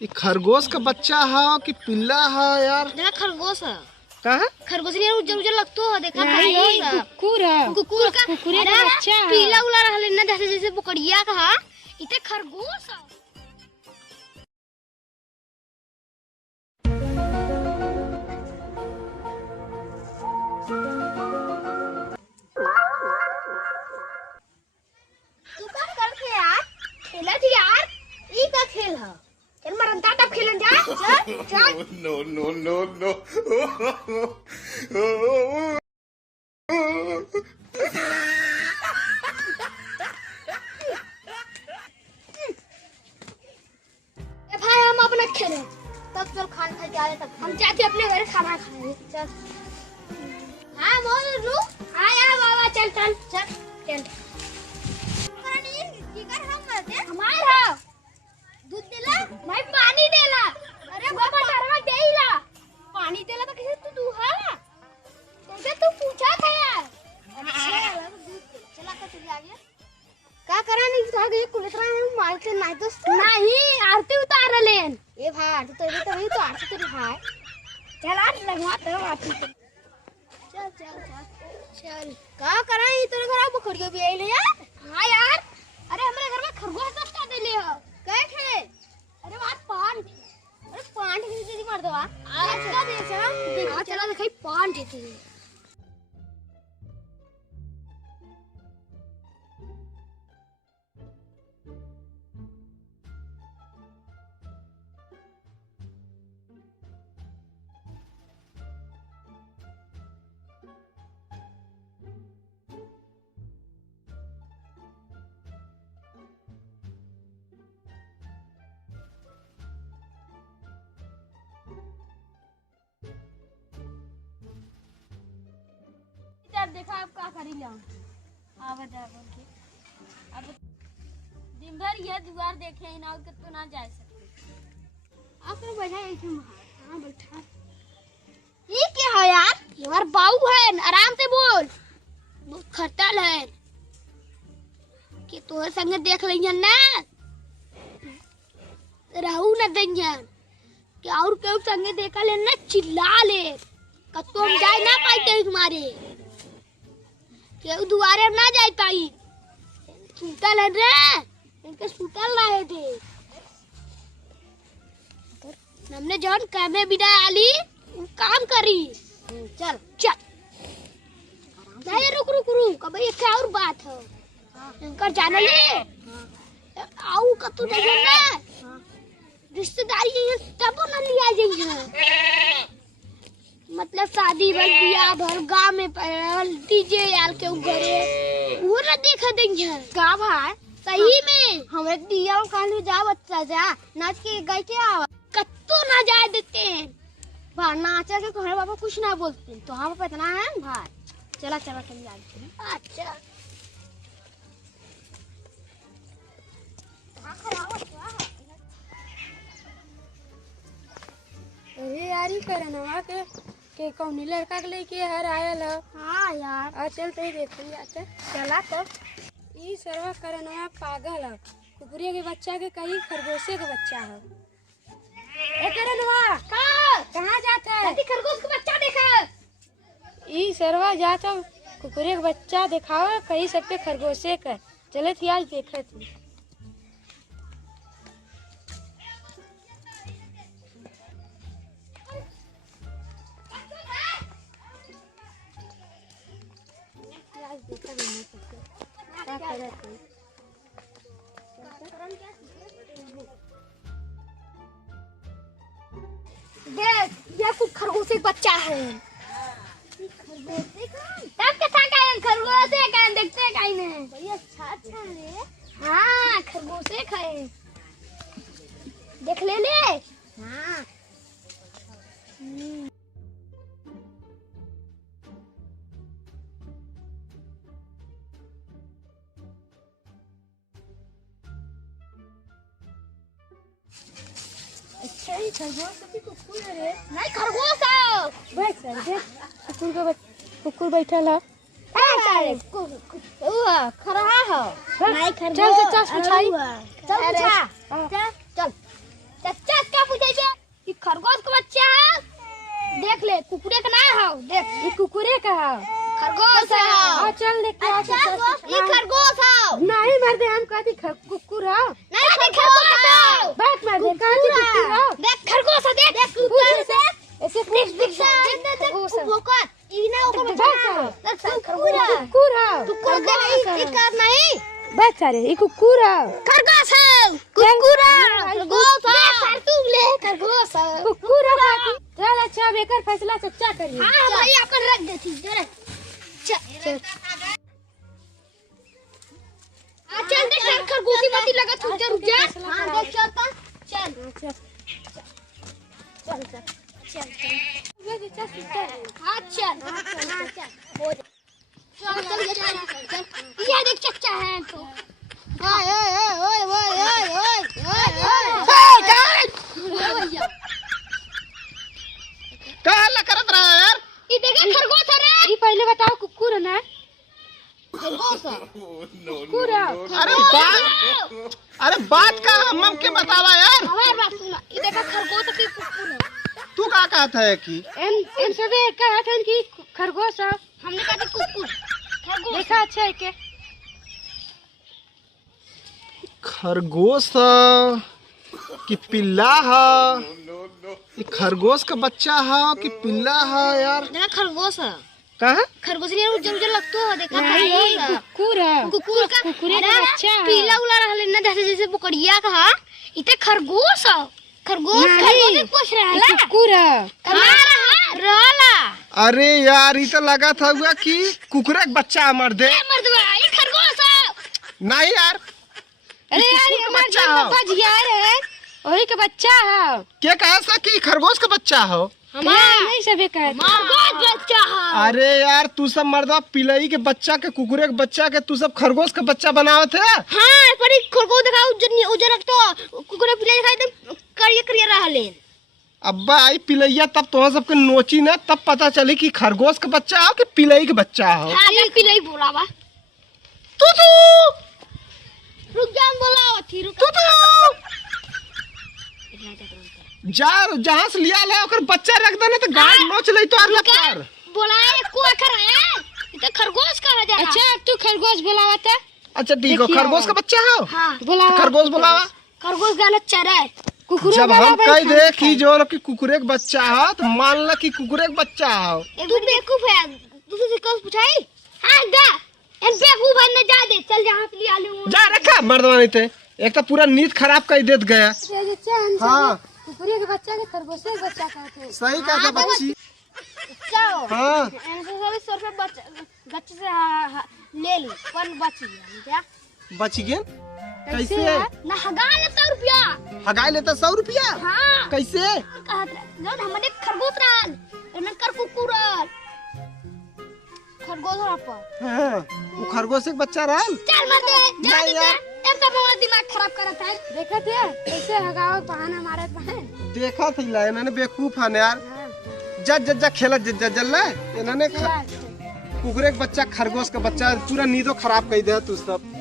ये खरगोश का बच्चा है कि पिल्ला है यार? देखा खरगोश है। कहाँ? खरगोश नहीं उज्जर उज्जर लगतो है। देखा खरगोश है। कुकुर है। कुकुर का कुकुरे का बच्चा है। पीला उला रहले ना जैसे जैसे बकरिया का है इते खरगोश है। तू का करके यार खेला थी यार ई का खेल है। चल मरंता तब खेलन जा। चल चल नो नो नो नो। भाई हम अपना खेले तब चल खाना खा जा रहे तब हम जाते अपने घर खाना खाए। चल हाँ मोर रुक हाँ यार बाबा चल चल चल चल की कर हम मरते हमारा दूध देला भाई पानी देला। अरे बाबा डरवा देला पानी देला तो कैसे तू दूहाला कैसे तू पूछा था यार। अच्छा दूध चला कर चली आ गया का करा नहीं था गए कुलतरा है मार के नहीं दोस्त नहीं आरती उतार लेन ए भाई आरती तो आरती तो भाई चल आज लगवा तो आरती चल चल चल चल का करा ई तोरे घर बकरियो भी आइले यार। हां यार अरे हमरे घर में खरगोश सस्ता देले हो कैसे अरे बात पान अरे पान की मार दो अच्छा देख चला देखई पान देती देखा आप का करी ला आवत है बोल के अब दिन भर ये दुआर देखे ही ना के तो ना जा सकते आप लोग बैठा है क्यों। हां बैठा ये क्या है यार यार बाऊ है आराम से बोल बहुत खतल है कि तोहर संग देख लियन ना रहू ना दंजन कि और केहू संग देखा ले ना चिल्ला ले कतो हम जाए ना पाइते हमारे केहू दुआरे ना जाए पाई सुतल है रे इनके सुतल रहे थे हमने जौन कामे बिना आली काम करी। चल चल नहीं रुक रुक रुक अब ये क्या और बात है इनका जाने ले आऊ कतु नहीं ना रिश्तेदारी ये तब ना लिया जाइए मतलब शादी भर बियाह भर गांव में पड़ल डीजे यार के घरे वो ना देखा देंगे का भाई सही में हमें दिया कान जा बच्चा जा नाच के गाय के आवा कत्तो ना जाए देते हैं भाई नाचा के घर बाबा कुछ ना बोलते तो हम पे इतना है भाई चला चला चल आ अच्छा अरे यार ही करना के कौनी लड़का के लेके हर आयल है। हाँ यार आ चल ते देख जाते चला तो ई सरवा करना पागल है कुकुरे के बच्चा के कहीं खरगोशे के बच्चा है। ए करनवा कहाँ जाता है खरगोश का बच्चा देखा ई सरवा जाता कुकुरे के बच्चा दिखाओ कहीं सबके खरगोशे का चले थी आज देखे थी। देख ये कुछ खरगोश एक बच्चा है खरगोश तब के था कायन खरगोश है कायन देखते हैं कायन है बड़ी अच्छा अच्छा है। हाँ खरगोश है खाए देख ले ले हाँ अच्छा ही खरगोश भी कुकुर है रे नहीं खरगोश है बैठ सर देख कुकुर बैठल है खरा है नहीं खरगोश चल चल बिछाई चल बिछा चल चल चल कुकुरे का ना हो देख ये कुकुरे का है। खरगोश है हाँ चल देखते हैं। ये खरगोश है नहीं मर्दे हम कहती कुकुर है। नहीं देख खरगोश है बात मर्दे कहती कुकुर है। देख खरगोश है देख पूछ ऐसे ऐसे पूछ देख देख भोकत इना ऊपर बात देख कुकुर है कुकुर है। कुकुर का नहीं इकार नहीं बात सारे ये कुकुर है। खरगोश है कुकुर है खरगोश है सर तू ले खरगोश है कुकुर है। चल अच्छा अब एकर फैसला सच्चा करिए। हां भाई अपन रख देती जरा चल चल देख सर खरगोशी मत लगा तू रुक जा हां देख चलता चल अच्छा चल चल ये चल चल हां चल हो जा चल चल ये देख चच्चा है तो ओए ओए ओए ओए ओए ओए भैया का हल्ला करत रहा है यार? ये देखे खरगोश है रे ये पहले बताओ कुकुर है ना। खरगोश है कुकुर है। अरे बात का हम के बतावा यार। हमारी बात सुना ये देखा खरगोश की कुकुर है तू का कहता है कि इन सभी कहा था कि खरगोश है। हमने कहा था कुकुर खरगोश देखा अच्छा है के खरगोश कि पिल्ला है? ये खरगोश का बच्चा है कि पिल्ला है यार? देखा खरगोश है कहा खरगोश नहीं उज्जर उज्जर लगतो है देखा नहीं खरगोश है कुकुर है। कुकुर का कुकुरे का अरे बच्चा है। पीला उला रहले ना जैसे जैसे बकरिया का इते खरगोश है खरगोश नहीं। खरगोश पूछ ये रहला कुकुर है। रहला अरे यार ये तो लगा था हुआ कि कुकुरे का बच्चा मर दे। मर्दवा ये खरगोश है नहीं यार अरे यार ये हमारे बच्चा घर है। में बच गया है वही का बच्चा है। क्या कहा सा कि खरगोश का बच्चा हो? हमारा नहीं सभी कहते। खरगोश बच्चा है अरे यार तू सब मर्दा पिलई के बच्चा के कुकुरे के बच्चा के तू सब खरगोश का बच्चा बनावत है। हां पर ये खरगोश देखा उज्जर उज्जर तो कुकुर पीला दिखाई दे करिया करिया रहले अब्बा आई पिलैया तब तो सबके नोची ना तब पता चली कि खरगोश का बच्चा हो कि पिलई के बच्चा हो। हां ये पीला बोला बा तू रुक जा बोला थी रुक तू जा जहाँ से लिया ले ओकर बच्चा रख देना तो गाय नोच ले तो लकार बोला ये को कर है ये तो खरगोश का है जरा अच्छा अब तू खरगोश बुलावा था। अच्छा ठीक हो देखिए खरगोश का बच्चा हो हां बुलावा खरगोश बुलावा। खरगोश गलत चरा है कुकुर जब हम कह दे कि जो कि कुकुरे का बच्चा हो तो मान ला कि कुकुरे का बच्चा हो। तू बेवकूफ है दूसरे से कौन पूछाई हां दा इन बेवकूफ है न जा दे चल जहां से लिया लूं जा रखा मर्दवानी थे एक तो पूरा नींद खराब कर देत गया। हाँ कुकुरे के बच्चा के खरगोशे के बच्चा कहते हैं। सही कहा बच्ची। जाओ हाँ ऐसे सारे सर पे बच गच्चे से ले ली पर बच गया क्या बच गए कैसे? है? ना हगा ले 100 रुपया हगाई लेता 100 रुपया हां कैसे? कहत जौन हमने खरगोश रहल एने कर कुकुर रहल खरगोश रहा पर हाँ वो खरगोश के बच्चा रहल। चल मत दे जा नहीं दे यार। एक तो हमारा दिमाग खराब करत है देखा थे कैसे हगाओ बहाना मारत बहन। देखा थी ला इन्होंने बेवकूफ है यार। जा जा जा खेला जा जा जल्ला इन्होंने कुकुरे का बच्चा खरगोश का बच्चा पूरा नींदो खराब कर दिया तू सब।